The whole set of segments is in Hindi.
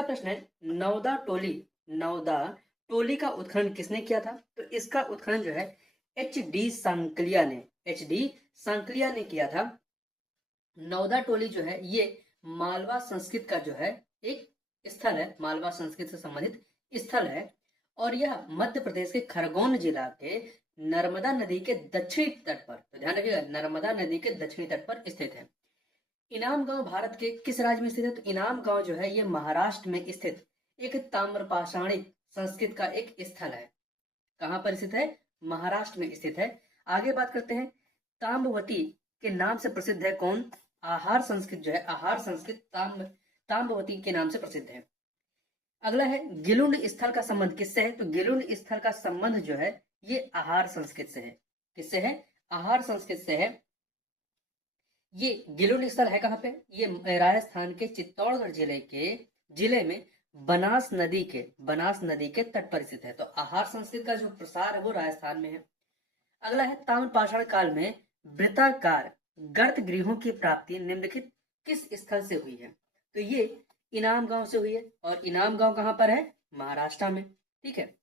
अगला प्रश्न है, नौदा टोली, नौदा टोली का उत्खनन किसने किया था? तो इसका उत्खनन जो है एच डी सांकलिया ने, एच डी सांकलिया ने किया था। नौदा टोली जो है ये मालवा संस्कृत का जो है एक स्थल है, मालवा संस्कृत से संबंधित स्थल है, और यह मध्य प्रदेश के खरगोन जिला के नर्मदा नदी के दक्षिणी तट पर, तो ध्यान रखिएगा, नर्मदा नदी के दक्षिणी तट पर स्थित है। इनाम गांव भारत के किस राज्य में स्थित है? तो इनाम गांव जो है ये महाराष्ट्र में स्थित एक ताम्रपाषाणिक संस्कृत का एक स्थल है। कहां पर स्थित है? महाराष्ट्र में स्थित है। आगे बात करते हैं, ताम्रवती के नाम से प्रसिद्ध है कौन? आहार संस्कृत जो है, आहार संस्कृत ताम्रवती के नाम से प्रसिद्ध है। अगला है, गिलुंड स्थल का संबंध किससे है? तो गिलुंड स्थल का संबंध जो है ये आहार संस्कृत से है। किससे है? आहार संस्कृत से है। ये गिलुंड स्थल है कहाँ पे? ये राजस्थान के चित्तौड़गढ़ जिले में बनास नदी के तट पर स्थित है। तो आहार संस्कृत का जो प्रसार है वो राजस्थान में है। अगला है, ताम्रपाषाण काल में वृत्ताकार गर्त गृहों की प्राप्ति निम्नलिखित किस स्थल से हुई है? तो ये इनाम गांव से हुई है, और इनाम गांव कहां पर है? महाराष्ट्र में। ठीक है।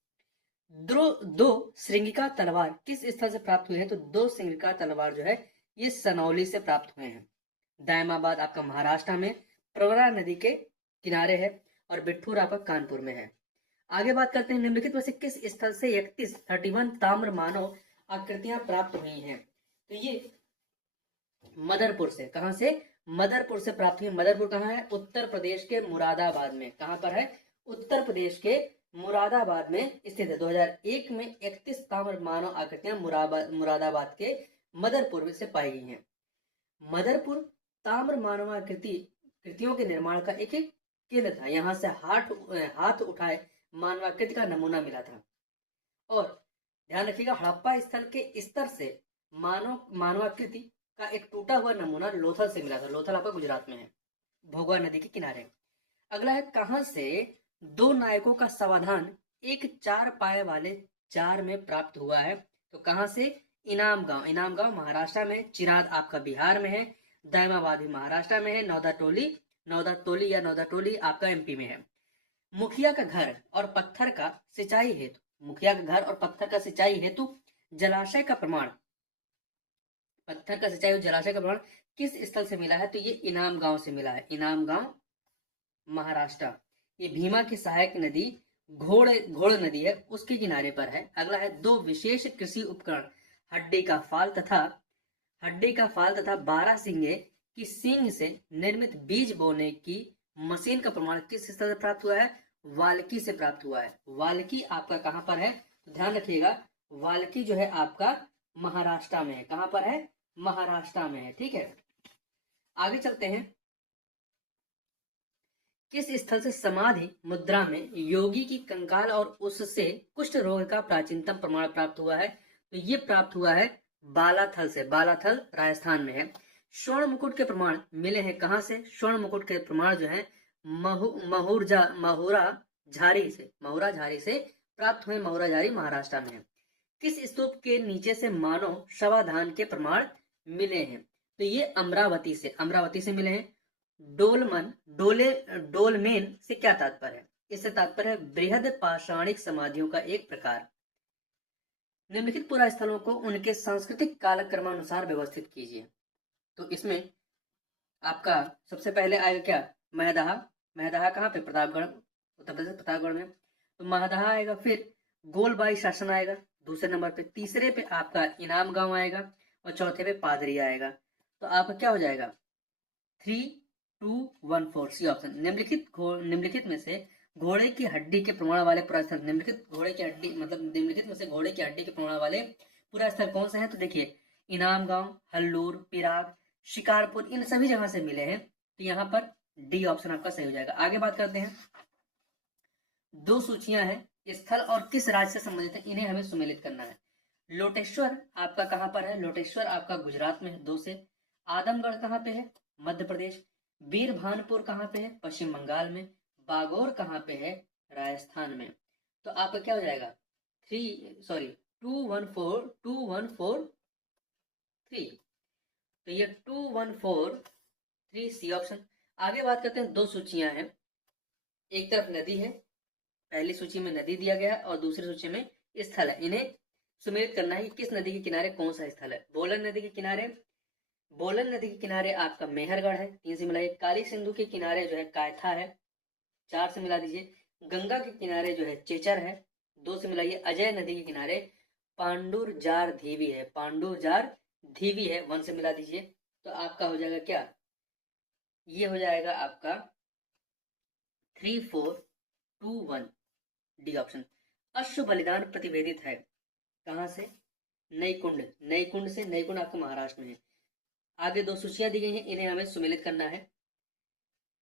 दो श्रृंगिका तलवार किस स्थल से प्राप्त हुए हैं? तो दो श्रृंगिका तलवार जो है ये सनौली से प्राप्त हुए हैं। दायमाबाद आपका महाराष्ट्र में प्रवरा नदी के किनारे है, और बिठूर आपका कानपुर में है। आगे बात करते हैं, निम्नलिखित में से किस स्थल से 31 ताम्र मानव आकृतियां प्राप्त हुई हैं? तो ये मदरपुर से, कहां से? मदरपुर से प्राप्त हुई। मदरपुर कहां है? उत्तर प्रदेश के मुरादाबाद में। कहां पर है? उत्तर प्रदेश के मुरादाबाद में स्थित है। 2001 में 31 ताम्र मानव आकृतियां मुरादाबाद के मदरपुर से पाई गई हैं। मदरपुर ताम्र मानवाकृतियों के निर्माण का एक केंद्र था। यहां से हाथ उठाए मानवाकृति का नमूना मिला था। और ध्यान रखिएगा, हड़प्पा स्थल के स्तर से मानवाकृति का एक टूटा हुआ नमूना लोथल से मिला था। लोथल आपका गुजरात में है, भोगवा नदी के किनारे। अगला है, कहां से दो नायकों का समाधान एक 4 पाए वाले जार में प्राप्त हुआ है? तो कहां से? इनाम गांव महाराष्ट्र में, चिराद आपका बिहार में है, दायमाबाद भी महाराष्ट्र में है, नौदा टोली आपका एमपी में है। मुखिया का घर और पत्थर का सिंचाई हेतु जलाशय का प्रमाण किस स्थल से मिला है? तो ये इनाम गांव से मिला है। इनाम गांव महाराष्ट्र। ये भीमा की सहायक नदी घोड़ नदी है, उसके किनारे पर है। अगला है, दो विशेष कृषि उपकरण हड्डी का फाल तथा 12 सींगे की सींग से निर्मित बीज बोने की मशीन का प्रमाण किस स्थल से प्राप्त हुआ है? वाल्की से प्राप्त हुआ है। वाल्की आपका कहां पर है? तो ध्यान रखिएगा, वाल्की जो है आपका महाराष्ट्र में है। कहां पर है? महाराष्ट्र में है। ठीक है, आगे चलते हैं। किस स्थल से समाधि मुद्रा में योगी की कंकाल और उससे कुष्ठ रोग का प्राचीनतम प्रमाण प्राप्त हुआ है? तो ये प्राप्त हुआ है बालाथल से। बालाथल राजस्थान में है। स्वर्ण मुकुट के प्रमाण मिले हैं कहां से? स्वर्ण मुकुट के प्रमाण जो है महुरा झारी से प्राप्त हुए। महुरा झारी महाराष्ट्र में है। किस स्तूप के नीचे से मानव शवाधान के प्रमाण मिले हैं? तो ये अमरावती से मिले हैं। डोलमेन से क्या तात्पर्य है? इससे तात्पर्य है बृहद पाषाणिक समाधियों का एक प्रकार। निम्नलिखित पुरा स्थलों को उनके सांस्कृतिक कालक्रमानुसार व्यवस्थित कीजिए। तो इसमें आपका सबसे पहले आएगा क्या? महदहा कहाँ पे? प्रतापगढ़, उत्तर प्रदेश प्रतापगढ़ में। तो महदहा आएगा, फिर गोलबाई शासन आएगा दूसरे नंबर पे, तीसरे पे आपका इनाम गांव आएगा, और चौथे पे पादरी आएगा। तो आपका क्या हो जाएगा? 3214 सी ऑप्शन। निम्नलिखित में से घोड़े की हड्डी के प्रमाण वाले पुरा स्थल, निम्नलिखित में से घोड़े की हड्डी के प्रमाण वाले पुरा स्थल कौन से हैं? तो देखिए, इनाम गांव, हल्लूर, पिराग, शिकारपुर, इन सभी जगह से मिले हैं। तो यहाँ पर डी ऑप्शन आपका सही हो जाएगा। आगे बात करते हैं, दो सूचियां हैं, स्थल और किस राज्य से संबंधित है, इन्हें हमें सुमेलित करना है। लोटेश्वर आपका कहां पर है? लोटेश्वर आपका गुजरात में है 2 से। आदमगढ़ कहां पे है? मध्य प्रदेश। वीरभानपुर कहां पे है? पश्चिम बंगाल में। बागोर कहां पे है? राजस्थान में। तो आपका क्या हो जाएगा? 2143। तो ये 2143 सी ऑप्शन। आगे बात करते हैं, दो सूचियां हैं, एक तरफ नदी है, पहली सूची में नदी दिया गया है और दूसरी सूची में स्थल है। इन्हें सुमेलित करना है कि किस नदी के किनारे कौन सा स्थल है। बोलन नदी के किनारे, बोलन नदी के किनारे आपका मेहरगढ़ है, 3 से मिलाइए। काली सिंधु के किनारे जो है कायथा है, 4 से मिला दीजिए। गंगा के किनारे जो है चेचर है, 2 से मिलाइए। अजय नदी के किनारे पांडुर जार धीवी है, पांडुर जार धीवी है, 1 से मिला दीजिए। तो आपका हो जाएगा क्या, ये हो जाएगा आपका 3 4 2 1 डी ऑप्शन। अश्व बलिदान प्रतिवेदित है कहां से, नई कुंड, नई कुंड से। नई कुंड आपका महाराष्ट्र में है। आगे 2 सूचियां दी गई हैं, इन्हें हमें सुमेलित करना है।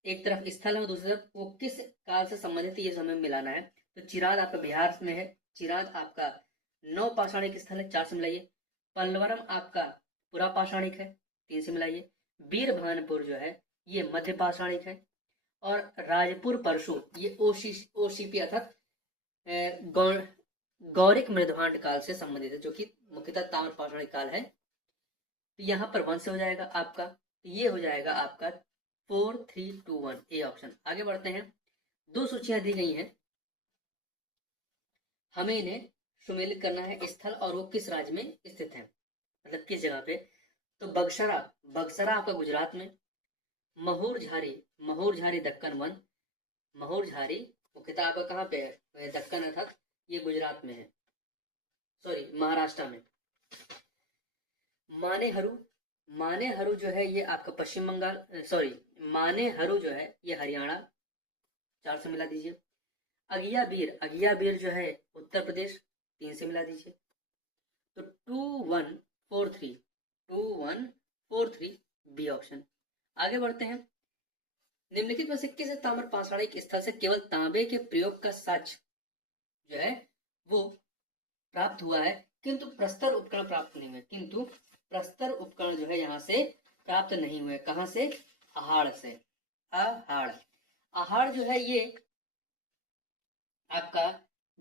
एक तरफ स्थल है और दूसरी तरफ वो किस काल से संबंधित, ये हमें मिलाना है। तो चिराद आपका बिहार में है, चिराद आपका नव पाषाणिक स्थल है, 4 से मिलाइए। पल्लवरम आपका पुरा पाषाणिक है, 3 से मिलाइए। वीरभानपुर जो है ये मध्य पाषाणिक है, और राजपुर परशु ये ओशीपी अर्थात गौरिक मृदभांड काल से संबंधित है, जो कि मुख्यतः ताम्र पाषाणिक काल है। तो यहाँ पर 1 से हो जाएगा आपका, तो ये हो जाएगा आपका 4 3 2 1 ए ऑप्शन। आगे बढ़ते हैं। 2 सूचियां दी गई हैं, हमें इन्हें सुमेलित करना है स्थल और वो किस राज्य में स्थित है, मतलब किस जगह पे। तो बगसरा, बगसरा आपका गुजरात में। महुरझारी, महुरझारी दक्कन 1, महुरझारी मुख्यतः आपका कहाँ पे है, दक्कन अर्थात ये गुजरात में है, सॉरी महाराष्ट्र में। मानेहरू, मानेहरू जो है ये आपका पश्चिम बंगाल, सॉरी मानेहरू जो है ये हरियाणा, 4 से मिला दीजिए। अगियाबीर, अगियाबीर जो है उत्तर प्रदेश, 3 से मिला दीजिए। तो 2 1 4 3 2 1 4 3 बी ऑप्शन। आगे बढ़ते हैं। निम्नलिखित में से किस ताम्र पाषाणिक स्थल से केवल तांबे के प्रयोग का साक्ष्य जो है वो प्राप्त हुआ है, किंतु प्रस्तर उपकरण प्राप्त नहीं हुए, किंतु प्रस्तर उपकरण जो है यहाँ से प्राप्त नहीं हुए। कहां से, आहाड़ से। आहाड़, आहाड़ जो है ये आपका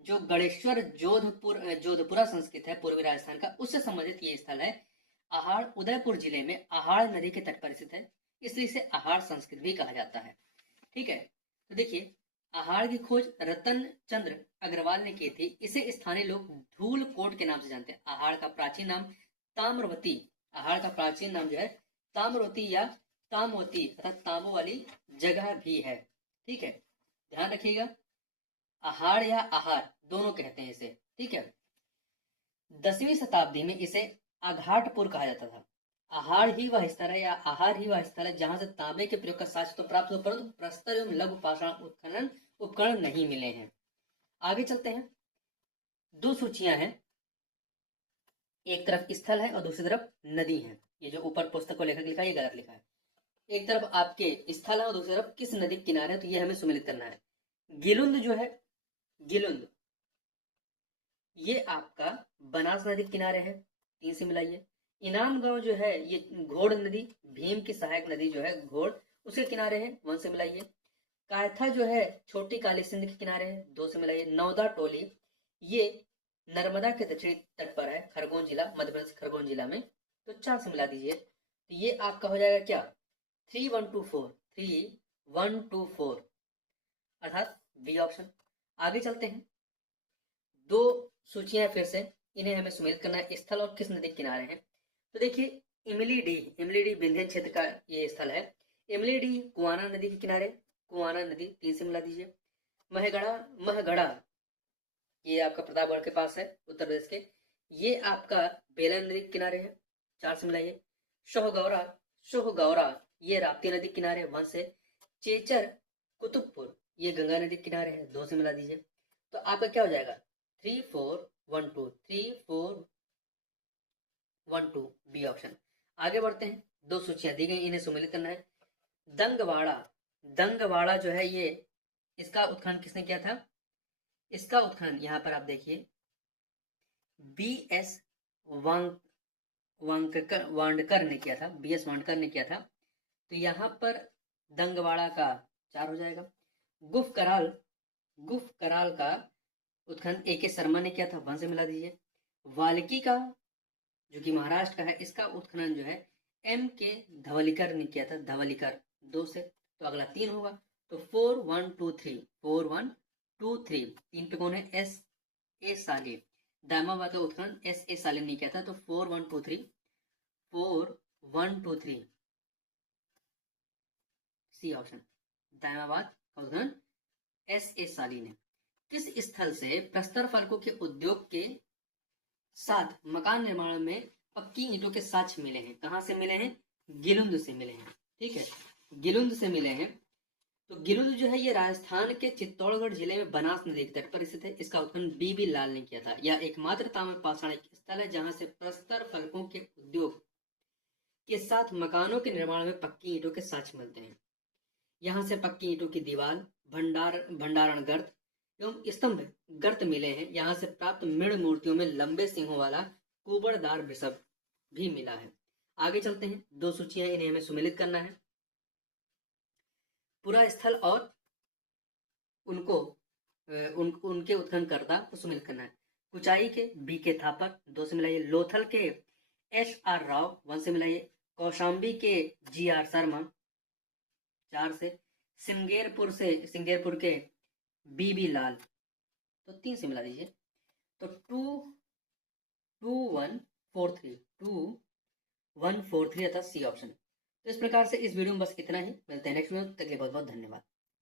जो गणेश्वर जोधपुर, जोधपुरा संस्कृत है पूर्वी राजस्थान का, उससे संबंधित ये स्थल है। आहाड़ उदयपुर जिले में आहाड़ नदी के तट पर स्थित है, इसलिए इसे आहाड़ संस्कृत भी कहा जाता है। ठीक है, तो देखिए आहाड़ की खोज रतन चंद्र अग्रवाल ने की थी। इसे स्थानीय लोग धूल कोट के नाम से जानते हैं। आहाड़ का प्राचीन नाम ताम्रवती, आहाड़ का प्राचीन नाम जो है ताम्रवती या तामवती अर्थात तांबो वाली जगह भी है। ठीक है, ध्यान रखिएगा, आहाड़ या आहार दोनों कहते हैं इसे। ठीक है, 10वीं शताब्दी में इसे आघाटपुर कहा जाता था। आहार ही वह स्थल है या आहार ही वह स्थल है जहां से तांबे के प्रयोग का साक्ष्य तो प्राप्त हुआ, परंतु प्रस्तर एवं लघु पाषाण उत्खनन उपकरण नहीं मिले हैं। आगे चलते हैं। 2 सूचियां हैं, एक तरफ स्थल है और दूसरी तरफ नदी है। ये जो ऊपर पुस्तक को लेखक लिखा है ये गलत लिखा है। एक तरफ आपके स्थल है और दूसरी तरफ किस नदी के किनारे है, तो ये हमें सुमेलित करना है। गिलुंद जो है, गिलुंद ये आपका बनास नदी के किनारे है, 3 से मिलाइए। इनाम गांव जो है ये घोड़ नदी, भीम की सहायक नदी जो है घोड़, उसके किनारे है, 1 से मिलाइए। कायथा जो है छोटी काली सिंध के किनारे है, 2 से मिलाइए। नौदा टोली ये नर्मदा के दक्षिणी तट पर है, खरगोन जिला, मध्य प्रदेश खरगोन जिला में, तो 4 से मिला दीजिए। तो ये आपका हो जाएगा क्या, 3 1 2 4 3 1 2 4 अर्थात बी ऑप्शन। आगे चलते हैं। 2 सूचियां फिर से, इन्हें हमें सुमेलित करना है, स्थल और किस नदी के किनारे हैं। तो देखिए इमली डी, इमली डी विंध्य क्षेत्र का ये स्थल है। इमली डी कुआना नदी के किनारे, कुआना नदी, 3 से मिला दीजिए। महगढ़ा, महगढ़ा ये आपका प्रतापगढ़ के पास है उत्तर प्रदेश के, ये आपका बेलन नदी के किनारे है, 4 से मिलाइए। शोहगौरा, शोहगौरा ये राप्ती नदी के किनारे, 1 से। चेचर कुतुबपुर ये गंगा नदी के किनारे है, 2 से मिला दीजिए। तो आपका क्या हो जाएगा, 3 4 1 2 3 4 1 2 बी ऑप्शन। आगे बढ़ते हैं। 2 सूचियां दी गई, इन्हें सुमेलित करना है। दंगवाड़ा, दंगवाड़ा जो है ये, इसका उत्खनन किसने किया था, इसका उत्खनन यहाँ पर आप देखिए बी एस वांडकर ने किया था, बी एस वांडकर ने किया था। तो यहाँ पर दंगवाड़ा का 4 हो जाएगा। गुफ कराल, गुफ कराल का उत्खनन ए के शर्मा ने किया था, 1 से मिला दीजिए। वाल्की का जो कि महाराष्ट्र का है, इसका उत्खनन जो है एम के धवलिकर ने किया था, धवलिकर, 2 से। तो अगला 3 होगा। तो 4 1 2 3 तीन पे कौन है? एस ए साले। दामाबाद का उत्खनन एस ए साले ने किया था। तो 4 1 2 3 सी ऑप्शन, दामाबाद का उत्खनन एस ए साली ने। किस स्थल से प्रस्तर फलकों के उद्योग के साथ मकान निर्माण में पक्की ईंटों के साक्ष्य मिले हैं? कहां से मिले हैं? गिलुंद से मिले हैं। ठीक है, गिलुंद से मिले हैं। तो गिलुंद जो है ये राजस्थान के चित्तौड़गढ़ जिले में बनास नदी के तट पर स्थित है। इसका उत्खनन बीबी लाल ने किया था। यह एकमात्र ताम्र पाषाण स्थल है जहां से प्रस्तर फलकों के उद्योग के साथ मकानों के निर्माण में पक्की ईंटों के साक्ष्य मिलते हैं। यहाँ से पक्की ईंटों की दीवार, भंडारण गर्त एवं स्तंभ गर्त मिले हैं। यहाँ से प्राप्त मृण मूर्तियों में लंबे सिंहों वाला कुबड़दार वृषभ भी मिला है। आगे चलते हैं, दो सूचियां, इन्हें हमें सुमेलित करना है। पूरा स्थल और उनको उनके उत्खननकर्ता को सुमेलित करना है। कुचाई के बी के थापर, 2 से मिलाइए। लोथल के एस आर राव, 1 से मिलाइए। कौशाम्बी के जी आर शर्मा, 4 से। सिंगेरपुर के बीबी लाल, तो 3 से मिला दीजिए। तो 2 1 4 3 अर्थात सी ऑप्शन। तो इस प्रकार से इस वीडियो में बस इतना ही। मिलते हैं नेक्स्ट वीडियो, तक के लिए बहुत बहुत धन्यवाद।